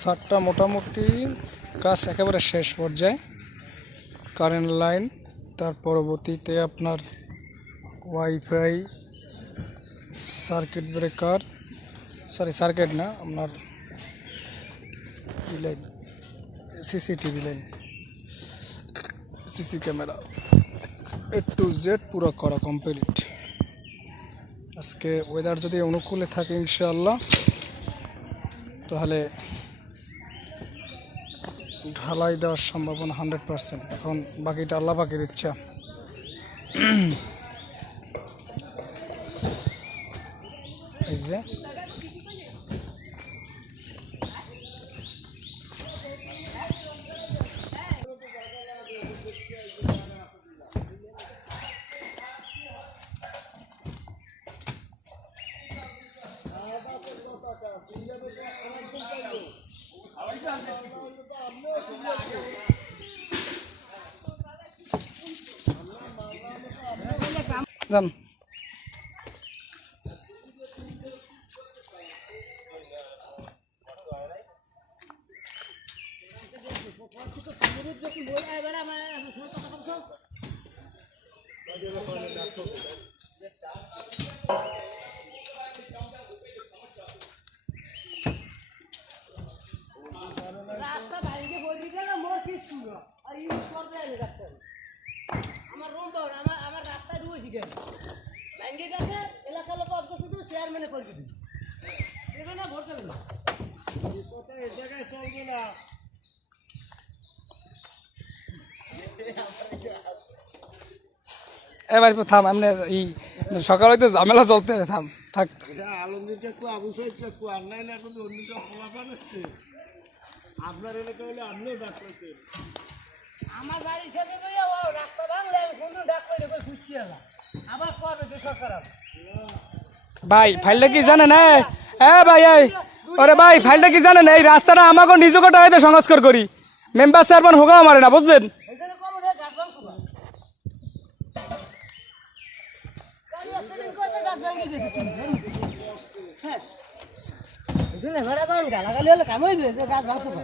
ছাদটা মোটামুটি কাজ একেবারে শেষ পর্যায়ে। কারেন্ট লাইন, তার পরবর্তীতে আপনার ওয়াইফাই, সার্কিট ব্রেকার, সার্কিট না, আপনার line, CCTV line, CC camera, A to Z পুরো করা কমপ্লিট। আজকে ওয়েদার যদি অনুকূলে থাকে ইনশাআল্লাহ, তাহলে ঢালাই দেওয়ার সম্ভাবনা 100%। এখন বাকিটা আল্লাহ পাকের ইচ্ছা। এই যে যান রাস্তা বাইরে বলবি কেন মোর কিছু না আর ইউজ করবে আমি রাস্তা আমার রোম্বা আমার রাস্তা রুয়েছি কেন ব্যাংকে গেছে এলাকার লোক অবশ্য শুধু চেয়ারম্যানে করে দিবি দেবে না ভোট দেবে না কথা এই জায়গায় চলবে না। এবার থাম, এমনি এই সকালে তো ঝামেলা চলতে থাম থাক। আলমগীরকে একটু আবু সাইদকে একটু আর নাই না কিন্তু অন্য সব ফলাফল হচ্ছে আপনার এলাকা হলে আপনিও ডাক করতেন। আমার বাড়ির সাথে তো ও রাস্তা ভাঙলে আমি কোন ডাক করে কই খুঁজছি এলা আবার করবে যে সরকার ভাই ফাইলটা কি জানেন? ভাই ওরে ভাই ফাইলটা কি জানেন? এই রাস্তাটা আমাকে নিজেকে টাকাতে সংস্কার করি, মেম্বার চেয়ারম্যান হোক আমার না, বুঝছেন? এখানে কম দেয় ডাক ভাঙছো না গাড়ি অ্যাক্সিডেন্ট করতে ডাক ভাঙে গেছে শেষ এখানে ভাড়া দাও গালাগালি হলে কাম হইবে যে গাছ ভাঙছো না